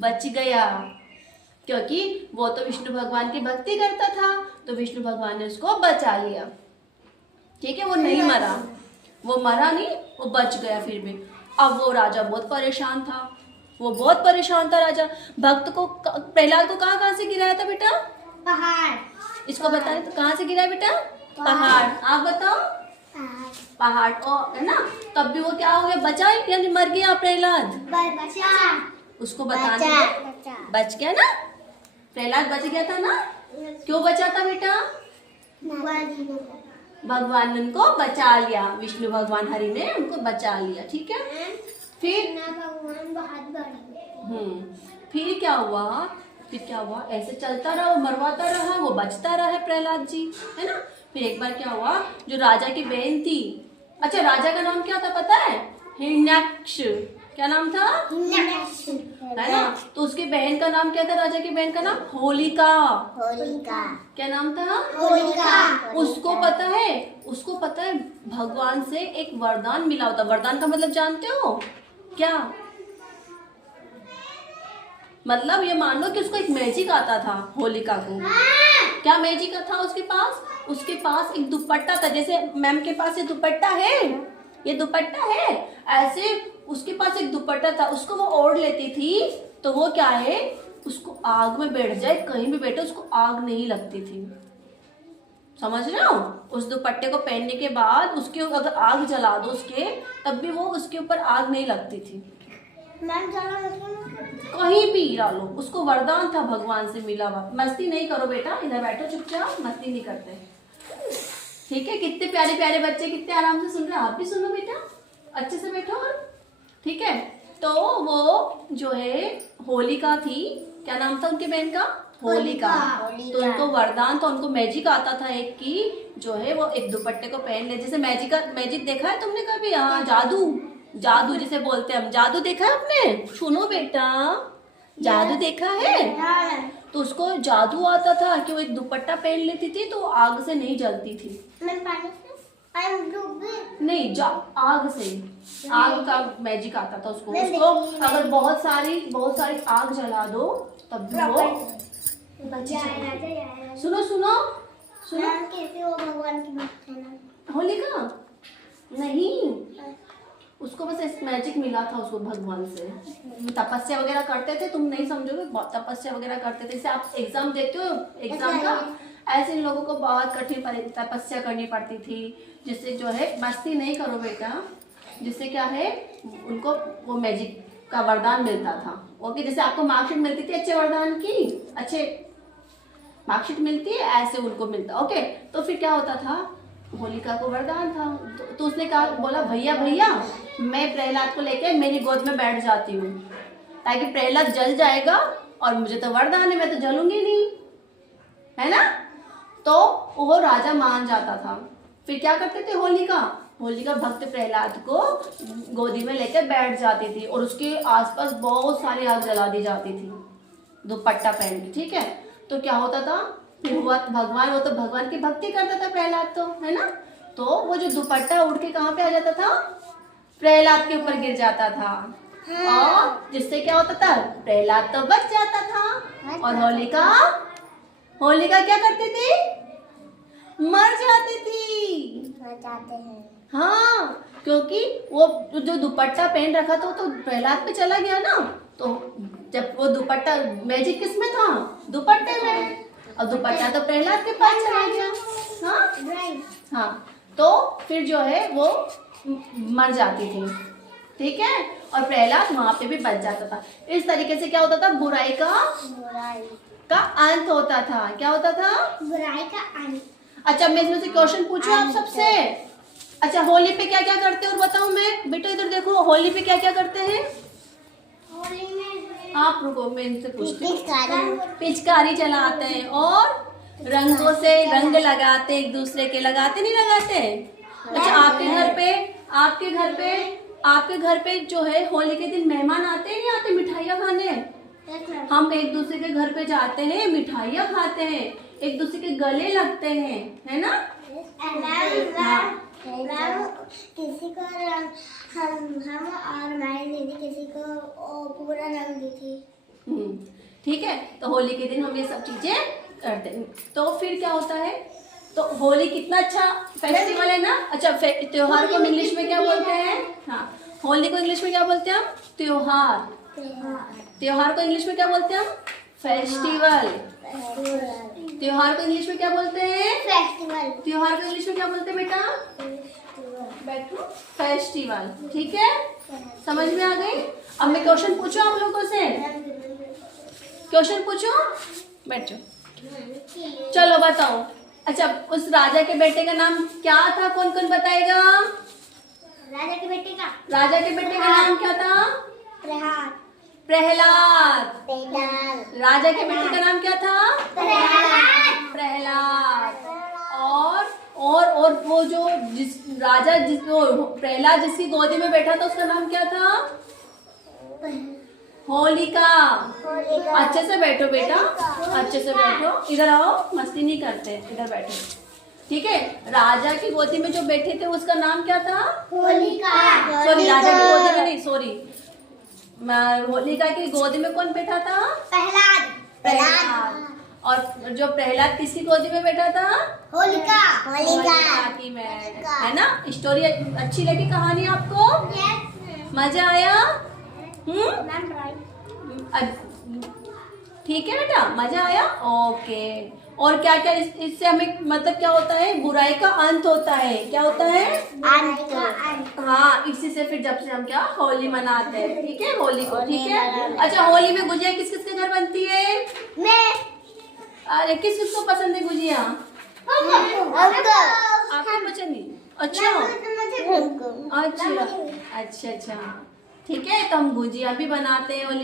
बच गया, क्योंकि वो तो विष्णु भगवान की भक्ति करता था, तो विष्णु भगवान ने उसको बचा लिया। ठीक है, वो नहीं मरा, वो मरा नहीं, वो बच गया फिर भी। अब वो राजा बहुत परेशान था, वो बहुत परेशान था राजा। भक्त को, प्रहलाद को कहाँ से गिराया था बेटा? पहाड़। इसको बता रहे तो कहाँ से गिरा बेटा? पहाड़। आप बताओ। पहाड़ ओ है ना। तब भी वो क्या हो गया? बचा यानी मर गया प्रहलाद? बचा। उसको बताने बच गया ना, प्रहलाद बच गया था ना। क्यों बचा था बेटा? भगवान ने उनको बचा लिया, विष्णु भगवान हरि ने उनको बचा लिया। ठीक है, फिर भगवान बहुत बड़े। फिर क्या हुआ? फिर क्या हुआ? ऐसे चलता रहा, वो मरवाता रहा, वो बचता रहा प्रहलाद जी, है ना। फिर एक बार क्या हुआ, जो राजा की बहन थी, अच्छा राजा का नाम क्या था पता है? हिरण्याक्ष। क्या नाम था? है ना। तो उसकी बहन का नाम क्या था? राजा की बहन का नाम होलिका। होलिका। क्या नाम था? होलिका। उसको पता है, उसको पता है भगवान से एक वरदान मिला होता। वरदान का मतलब जानते हो क्या? मतलब ये मान लो कि उसको एक मैजिक आता था, होलिका को। क्या मैजिक था उसके पास? उसके पास एक दुपट्टा था, जैसे मैम के पास ये दुपट्टा है, ये दुपट्टा है, ऐसे उसके पास एक दुपट्टा था, उसको वो ओढ़ लेती थी, तो वो क्या है, उसको आग में बैठ जाए, कहीं भी बैठे उसको आग नहीं लगती थी। समझ रहे हो? उस दुपट्टे को पहनने के बाद उसके अगर आग जला दो उसके, तब भी वो उसके ऊपर आग नहीं लगती थी। कहीं भी डालो, उसको वरदान था भगवान से मिला हुआ। मस्ती नहीं करो बेटा, इधर बैठो चुपचाप, मस्ती नहीं करते। ठीक है, कितने प्यारे प्यारे बच्चे कितने आराम से सुन रहे हैं। आप भी सुनो बेटा, अच्छे से बैठो। ठीक है, तो वो जो है होलिका थी, क्या नाम था उनके बहन का? होलिका। तो उनको वरदान था, उनको मैजिक आता था एक की जो है वो एक दुपट्टे को पहन ले। जैसे मैजिक देखा है तुमने कभी? हाँ, जादू जिसे बोलते हैं हम, जादू देखा है आपने? सुनो बेटा, जादू देखा है? तो उसको जादू आता था कि वो एक दुपट्टा पहन लेती थी तो आग से नहीं जलती थी। नहीं, आग से, आग का मैजिक आता था उसको। अगर बहुत सारी आग जला दो तब भी वो बच जाएगी। सुनो सुनो सुनो, कैसे वो भगवान की भक्त है ना? होलिका नहीं, उसको बस इस मैजिक मिला था उसको भगवान से। तपस्या वगैरह करते थे, तुम नहीं समझोगे, तपस्या वगैरह करते थे। जैसे आप एग्जाम देते हो, एग्जाम का ऐसे इन लोगों को बहुत कठिन तपस्या करनी पड़ती थी, जिससे जो है मस्ती नहीं करो बेटा, जिससे क्या है उनको वो मैजिक का वरदान मिलता था। ओके, जैसे आपको मार्कशीट मिलती थी अच्छे वरदान की, अच्छे मार्कशीट मिलती है, ऐसे उनको मिलता। ओके, तो फिर क्या होता था, होलिका को वरदान था, तो उसने कहा, बोला भैया भैया मैं प्रहलाद को लेके मेरी गोद में बैठ जाती हूँ, ताकि प्रहलाद जल जाएगा और मुझे तो वरदान है, मैं तो जलूंगी नहीं, है ना। तो वो राजा मान जाता था। फिर क्या करते थे होलिका भक्त प्रहलाद को गोदी में लेकर बैठ जाती थी और उसके आसपास बहुत सारी आग जला दी जाती थी दुपट्टा पहन के। ठीक है, तो क्या होता था फिर हुआ, भगवान, वो तो भगवान की भक्ति करता था प्रहलाद, तो है ना। तो वो जो दुपट्टा उड़ के कहाँ पे आ जाता था? प्रहलाद के ऊपर गिर जाता था, और जिससे क्या होता था, प्रहलाद तो बच जाता था और होलिका क्या करती थी? मर जाती थी। मर जाते हैं। हाँ, क्योंकि वो जो दुपट्टा पहन रखा था तो प्रहलाद पे चला गया ना। तो जब वो दुपट्टा, मैजिक किस में था? दुपट्टे में, और दुपट्टा तो प्रहलाद के पास चला गया। हाँ, तो फिर जो है वो मर जाती थी। ठीक है, और प्रहलाद वहां पे भी बच जाता था। इस तरीके से क्या होता था, बुराई का अंत होता था। क्या होता था? बुराई का अंत। अच्छा, मैं इसमें से क्वेश्चन पूछूं आप सबसे? अच्छा, होली पे क्या क्या करते हैं और बताओ। मैं बेटा इधर देखो, होली पे क्या क्या करते हैं? होली में आप रुको, मैं इनसे पूछती हूँ। पिचकारी चलाते हैं और रंगों से रंग लगाते, एक दूसरे के लगाते, नहीं लगाते? अच्छा, आपके घर पे जो है होली के दिन मेहमान आते हैं, नहीं आते मिठाइयाँ खाने? हम एक दूसरे के घर पे जाते हैं, मिठाइयाँ खाते हैं, एक दूसरे के गले लगते हैं, है ना। किसी को हम और हमारी दीदी किसी को पूरा रंग दी थी। ठीक है, तो होली के दिन हम ये सब चीजें करते हैं। तो फिर क्या होता है, तो होली कितना अच्छा फेस्टिवल है ना। अच्छा, त्योहार को इंग्लिश में क्या बोलते हैं? हाँ, होली को इंग्लिश में क्या बोलते हैं हम? त्योहार। त्योहार को इंग्लिश में क्या बोलते हैं हम? फेस्टिवल। त्योहार को इंग्लिश में क्या बोलते हैं? फेस्टिवल। त्योहार को इंग्लिश में क्या बोलते हैं बेटा? बैठो, फेस्टिवल। ठीक है, समझ में आ गई? अब मैं क्वेश्चन पूछूं आप लोगों से? क्वेश्चन पूछूं? बैठो, चलो बताओ। अच्छा, उस राजा के बेटे का नाम क्या था? कौन कौन बताएगा? राजा के बेटे का नाम क्या था? प्रहलाद। प्रहलाद। राजा के बेटे का नाम क्या था? प्रहलाद। और वो जो प्रहलाद जिसकी गोदी में बैठा था उसका नाम क्या था? होलिका। अच्छे से बैठो बेटा, अच्छे से बैठो, इधर आओ, मस्ती नहीं करते, इधर बैठो। ठीक है, राजा की गोदी में जो बैठे थे उसका नाम क्या था? होलिका। सॉरी, राजा की गोदी में नहीं, सॉरी, होलिका की गोदी में कौन बैठा था? प्रहलाद। और जो प्रहलाद किसकी गोदी में बैठा था? होलिका की में, है ना। स्टोरी अच्छी लगी, कहानी आपको मजा आया? ठीक है बेटा, मजा आया? ओके। और क्या क्या इससे हमें मतलब क्या होता है? बुराई का अंत होता है। क्या होता है? अंत। हाँ, इसी से फिर जब से हम क्या होली मनाते हैं। ठीक है, होली को। ठीक है, अच्छा, होली में गुजिया किस किस के घर बनती है? अरे किस किस को पसंद है गुजिया? आपको पसंद नहीं? अच्छा अच्छा अच्छा, ठीक है, तो हम गुजिया भी बनाते हैं होली